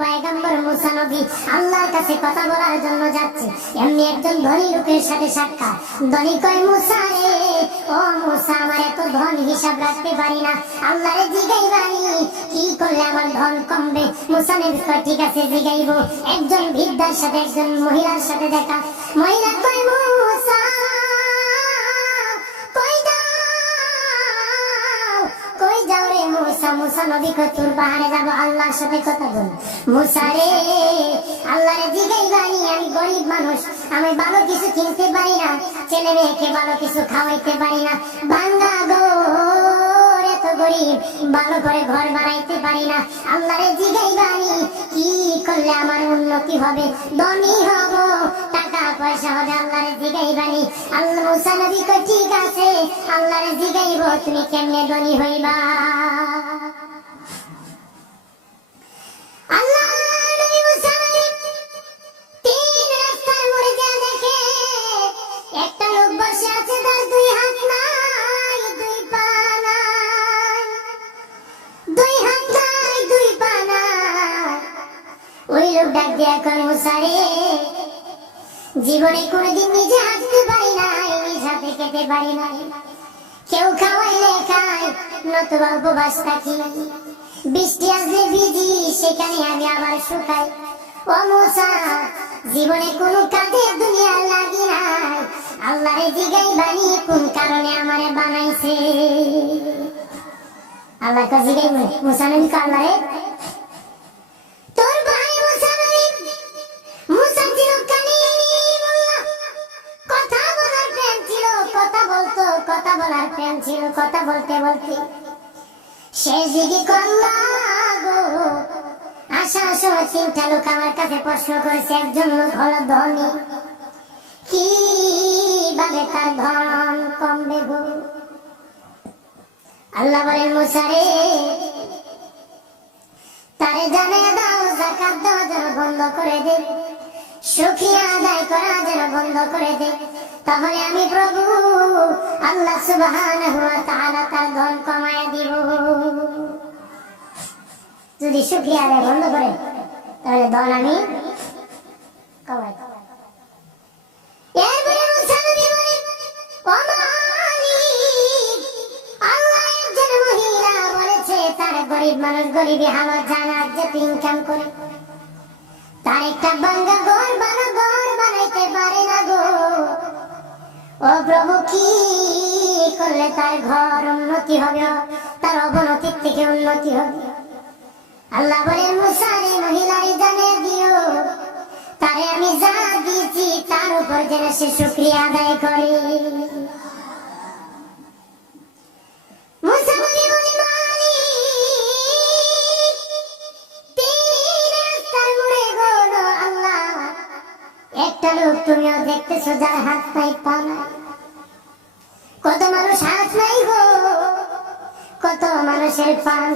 পয়গম্বর মুসা নবী আল্লাহর কাছে কথা বলার জন্য যাচ্ছে, এমনি একজন ধনী লোকের সাথে সাক্ষাৎ। ধনী কয়, মুসা রে, ও মুসা, আমার এত ধন হিসাব রাখতে পারি না, আল্লাহরে জিগাইবানি কি করলে আমার ধন কমবে। মুসা নবী কয়, ঠিক আছে জিগাইবো। একজন বৃদ্ধার সাথে একজন মহিলার সাথে দেখা। মহিলা কয়, মুসা কই যাও রে মুসা? মুসা নবী কয়, তোর পাহাড়ে যাবো, আল্লাহর সাথে কথা বল। মুসা রে, আল্লাহরে জিগাইবানি, আমি গরিব মানুষ, আমি ভালো কিছু কিনতে পারি না, ছেলে মেয়েকে ভালো কিছু খাওয়াইতে পারি না, ভাঙ্গা ঘর, এত গরিব, ভালো করে ঘর বানাইতে পারি না, আল্লাহরে জিগাইবানি কি করলে আমার উন্নতি হবে, ধনী হব, টাকা পয়সা হবে, আল্লাহরে জিগাইবানি। আল্লাহ মুসা নবী কয়, ঠিক আছে, আল্লাহরে জিগাইব, তুমি কেমনে ধনী হইবা। আল্লাহ নবী মুসা নবী তিন রাস্তার মোড়ে গিয়ে দেখে একটা লোক বসে আছে, তার দুই হাত নাই, দুই পা নাই, দুই হাত নাই, দুই পা নাই। ওই লোক ডাক দিয়া কয়, মুসা রে, জীবনে কোনোদিন নিজে হাঁটতে পারি নাই, নিজ হাতে খেতে পারি নাই, কেউ খাওয়াইলে খাই, নতুবা উপবাস থাকি, বৃষ্টি আসলে ভিজি, সেখানে আমি আবার শুকাই। ও মুসা, জীবনে কোনো কাজে দুনিয়া লাগি নাই, আল্লাহরে জিগাইবানি কোন কারণে আমারে বানাইছে। আল্লাহকে জিগাইব। মুসা নবী কয়, আল্লাহরে, তোর ভাই মুসা নবী, মুসা ছিল কালিমুল্লাহ, কথা বলার প্রেম ছিল, কথা বলতো, কথা বলার প্রেম ছিল, কথা বলতে বলতে শেষ দিকে আল্লাহ গো, আসার সময় তিনটা লোক আমার কাছে প্রশ্ন করেছে, একজন লোক হলো ধনী, কিভাবে তার ধন কমবে গো? আল্লাহ বলেন, মুসা রে, তারে জানিয়ে দাও, যাকাত দেওয়া যেন বন্ধ করে দে, শুকরিয়া আদায় করা যেন বন্ধ করে দে, তাহলে আমি প্রভু আল্লাহ সুবহানাহু ওয়া তাআলা তার ধন কমায় দিব। যদি শুকরিয়া আদায় বন্ধ করে, তাহলে ধন আমি কমাই দেব। এরপরে মুসা নবী বলেন, ও মালিক, আল্লাহ একজন মহিলা বলেছে তার গরিব মানুষ গরিবী হালত জানার যে ইনকাম করে, তার একটা ভাঙ্গা ঘর, ভালো ঘর বানাইতে পারে না গো। ও প্রভু, কি করলে তার ঘর উন্নতি হবে, তার অবনতির থেকে উন্নতি হবে? আল্লাহ বলেন, মুসা রে, মহিলারে জানিয়ে দিও, তারে আমি যা দিয়েছি তার উপর যেন সে শুকরিয়া আদায় করে। মুসা নবী বলে, মালিক, তিন রাস্তার মোড়ে গো আল্লাহ, একটা লোক তুমিও দেখতেছো যার হাত নাই, পা নাই, কত মানুষ হাত নাই গো, কত মানুষের পা নাই।